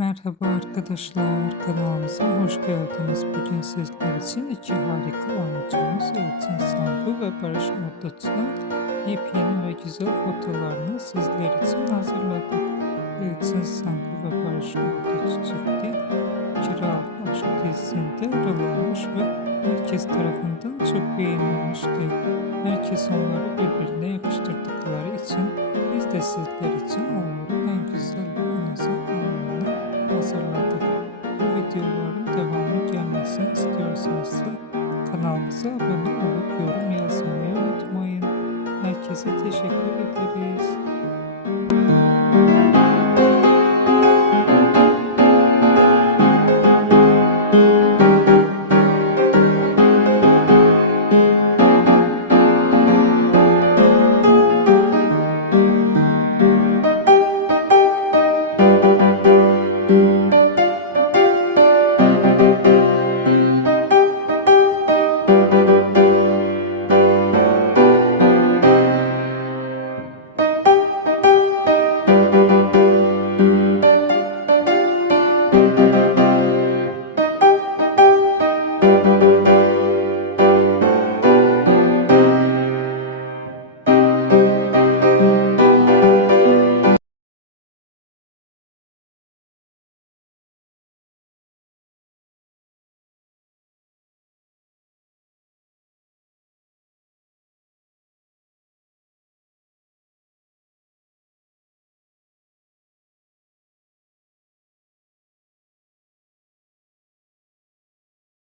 Merhaba arkadaşlar, kanalımıza hoş geldiniz. Bugün sizler için iki harika oyuncumuz Elçin Sangu ve Barış Arduç'un yepyeni ve güzel fotolarını sizler için hazırladık. Elçin Sangu ve Barış Arduç çifti Kira Aşk dizisinde rol almış ve herkes tarafından çok beğenilmişti. Herkes onları birbirine yakıştırdıkları için biz de sizler için onların en güzel ve en özel anlarını hazırladık. Bu videoların devamı gelmesini istiyorsanız kanalımıza abone olup yorum yazmayı unutmayın. Herkese teşekkür ederiz.